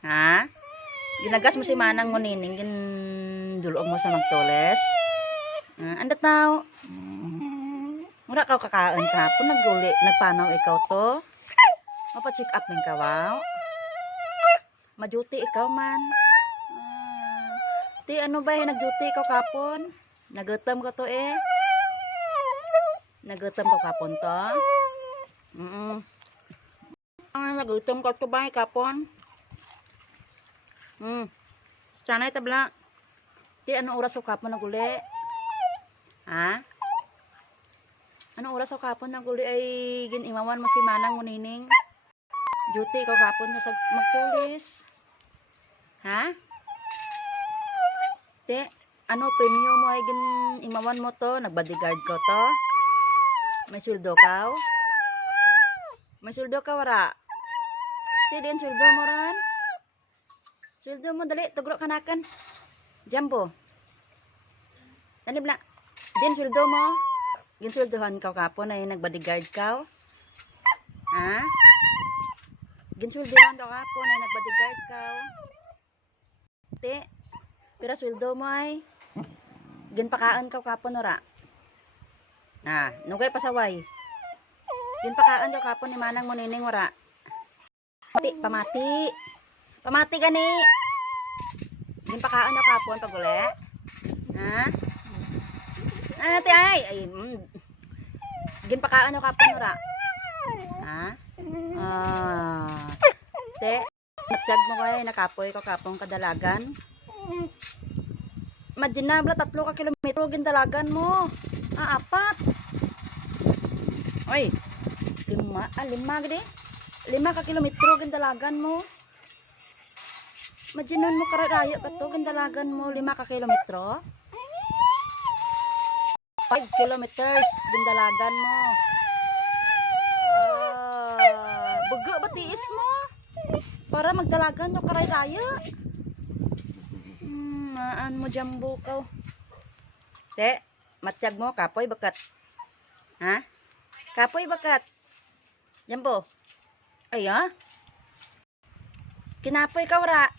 Ha? Ginagas mo si manang mo nining dulog mo sa magtoles. Andat now. Mura ka kakaon kapon nagpanaw ikaw to. Mapa-check up ning kawaw. Ma-duty ikaw man. Ti ano ba nag-duty ikaw kapon? Nagutom ka to eh. Nagutom ka kapon to. Nagutom ka to ba kapon? Sanay tabla. Ti ano oras o kapon naguli? Ha? Ano oras o kapon naguli ay ginimawan mo si manang mo nining? Duty ikaw kapon sa magtulis. Ha? Te, ano premium mo ay imawan mo to? Nag-bodyguard ko to? May sweldo ka? May sweldo ka wala? Te, din sweldo mo ran? Sweldo mo dali, tugro kanakan. Jumbo. Dali bla. Din sweldo mo? Ginsweldohan ka kapon ay nag-bodyguard ka? Ha? Ginsweldohan ka kapon ay nag-bodyguard ka? Te, pero sweldo mo ay ginpakaan ka kapon ora. Nugay pasaway. Ginpakaan ka kapon ni manang mo nining ora. Pamati. Pamati gani. Ginpakaan ka kapon pag uli. Ha? Ate ay ginpakaan ka kapon ora. Ha? Te, natjag mo kay nakapoy ka kapon kadalagan. Imagine na, 3 ka kilometro gindalagan mo. 4. Oy, 5 gede. 5 ka kilometro gindalagan mo. Imagine mo karaya ka to gindalagan mo 5 ka kilometro. 5 kilometers gindalagan mo. Bugo ba tiis mo? Para magdalagan no karay-raya. Maan mo jumbo ka. Te, matsyag mo kapoy bakat. Ha? Kapoy bakat. Jumbo. Ay ha? Kinapoy ka wala.